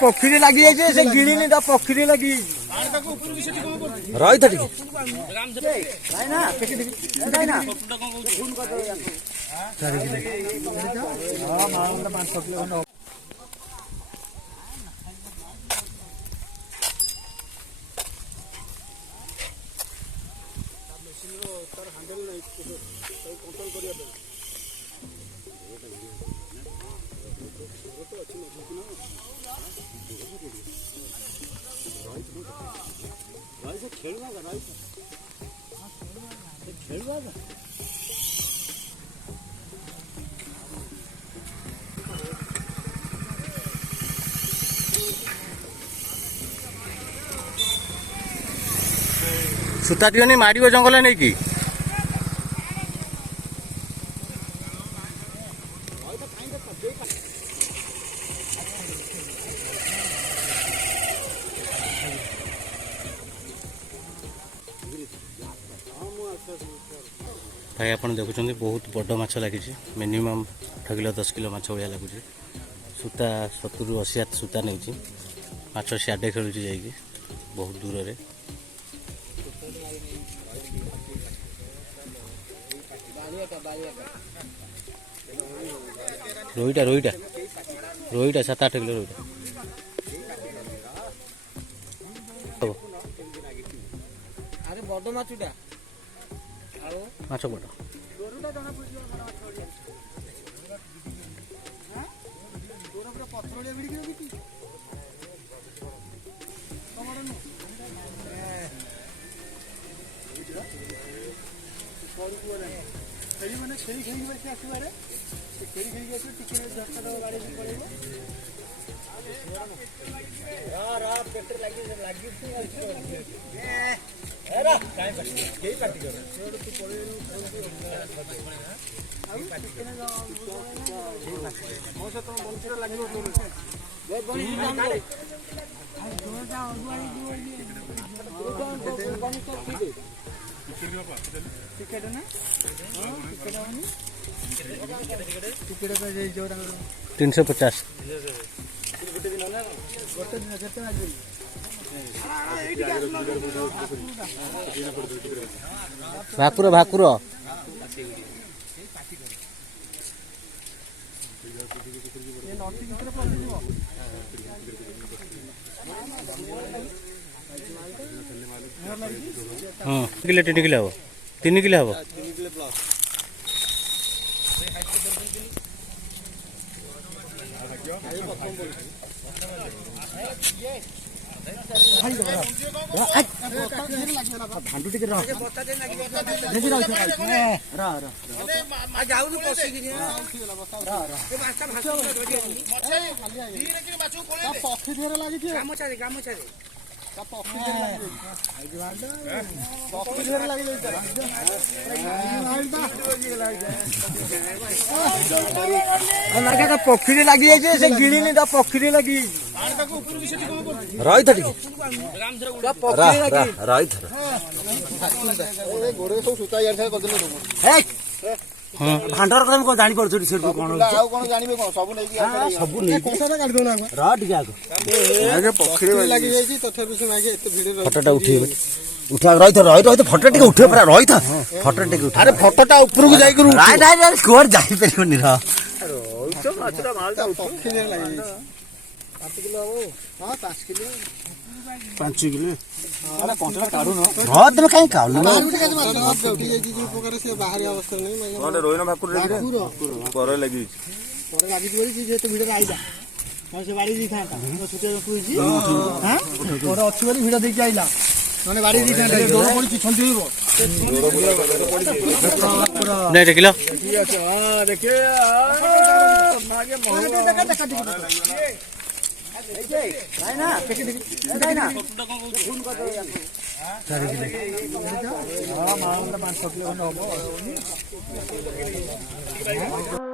पक्षी लगी से गिणी पक्षी लगी रही था सूता टीओ नहीं मार जंगल नहीं कि भाई आप देखुं बहुत बड़ माछ लगी मिनिमम 8 किलो 10 किलो माछ भाया लगुच सूता 70-80 हाथ सूता नहीं माछ सियाडे खेलुँ जा बहुत दूर रे रोईटा रोईटा रोईटा 7-8 किलो रोईटा अरे बड़ माछटा माछ बड़ $350 भाकुर भाकुर हाँ किलो 3 किलो हम 3 किलो हम भांडू टिके पक्षी लगी से गिणी पक्षी लगी रही था भांडर कदम को जानी पड़छ से कोन आ कोन जानिबे कोन सब नै सब नै कोसा काट दो ना रा ठीक आगे पखरी लागि जाई छी तथापि से आगे एते वीडियो फोटोटा उठिबे उठा रही था फोटो टिके उठे पूरा रही था फोटो टिके उठा अरे फोटोटा ऊपर को जाई करू राय स्कोर जाई परिबनी रा रोई तो माछटा मालटा पखरी लागि 7 किलो हो हां 5 किलो 5 किलो अरे कोंटा काढू न हां तमे काई काढू न उठी जाई जो प्रकार से बाहरी अवस्था नै माने रोइना भाकुर रे पर लागि बोली जे तो वीडियो आइला मैं से बाड़ी दी था छुटे कुइजी हां पर अछि बोली वीडियो देख आइला माने बाड़ी दी था डोर पड़ी छंती होबो नहीं देखिलो ठीक আছে हां देखे मागे मोह ना फोन कर दो 4 किलो हां मां 5 किलो हो